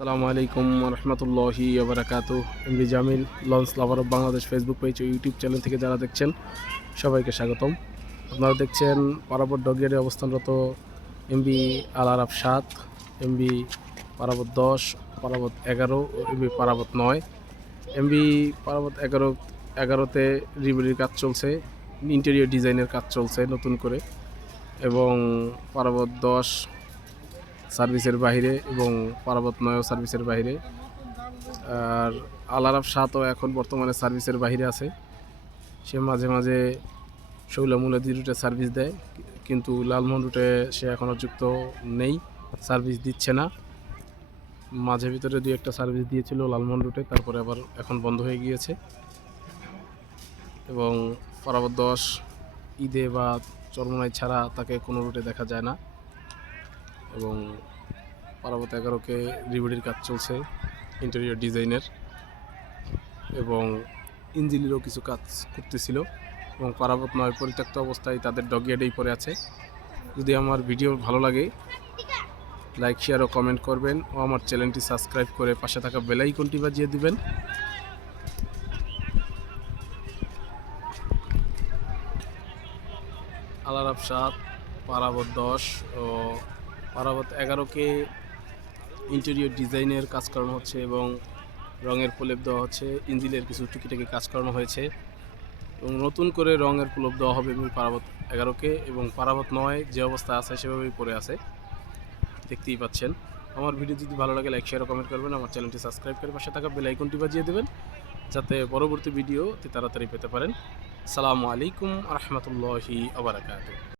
আসসালামু আলাইকুম রহমতুল্লাহি ওবরাকাতু। MD Jamil launch lover of Bangladesh Facebook page ও ইউটিউব চ্যানেল থেকে যারা দেখছেন সবাইকে স্বাগতম। আপনারা দেখছেন পারাবত ডগিয়ারে অবস্থানরত এমবি আল আরাফ 7, এমবি পারাবত 10, পারাবত 11 ও এমবি পারাবত 9। এমবি পারাবত 11তে রিবিলির কাজ চলছে, ইন্টেরিয়র ডিজাইনের কাজ চলছে নতুন করে, এবং পারাবত 10 সার্ভিসের বাইরে এবং পারাবত 9ও সার্ভিসের বাইরে। আর আল আরাফ 7ও এখন বর্তমানে সার্ভিসের বাইরে আছে। সে মাঝে মাঝে শৈলমূলাদি রুটে সার্ভিস দেয়, কিন্তু লালমোহন রুটে সে এখনও যুক্ত নেই, সার্ভিস দিচ্ছে না। মাঝে ভিতরে 2-1টা সার্ভিস দিয়েছিল লালমোহন রুটে, তারপরে আবার এখন বন্ধ হয়ে গিয়েছে। এবং পারাবত 10 ঈদে বা চরমনাই ছাড়া তাকে কোনো রুটে দেখা যায় না। এবং পারাবত 11কে রিবডির কাজ চলছে, ইন্টেরিয়র ডিজাইনের এবং ইঞ্জিনেরও কিছু কাজ করতেছিল। এবং পারাবত 9 পরিত্যক্ত অবস্থায় তাদের ডগইয়ার্ডেই পড়ে আছে। যদি আমার ভিডিও ভালো লাগে লাইক, শেয়ার ও কমেন্ট করবেন ও আমার চ্যানেলটি সাবস্ক্রাইব করে পাশে থাকা বেল আইকনটি বাজিয়ে দিবেন। আল আরাফ 7, পারাবত 10 ও পারাবত 11কে ইন্টেরিয়র ডিজাইনের কাজ করানো হচ্ছে এবং রঙের প্রলেপ দেওয়া হচ্ছে, ইঞ্জিনের কিছু টুকিটাকি কাজ করানো হয়েছে এবং নতুন করে রঙের প্রলেপ দেওয়া হবে পারাবত 11কে। এবং পারাবত 9 যে অবস্থা আছে সেভাবেই পড়ে আছে, দেখতেই পাচ্ছেন। আমার ভিডিও যদি ভালো লাগে লাইক, শেয়ার ও কমেন্ট করবেন, আমার চ্যানেলটি সাবস্ক্রাইব করে পাশে থাকা বেল আইকনটি বাজিয়ে দেবেন যাতে পরবর্তী ভিডিও তাড়াতাড়ি পেতে পারেন। আসসালামু আলাইকুম রহমতুল্লাহি ওয়া বারাকাতুহু।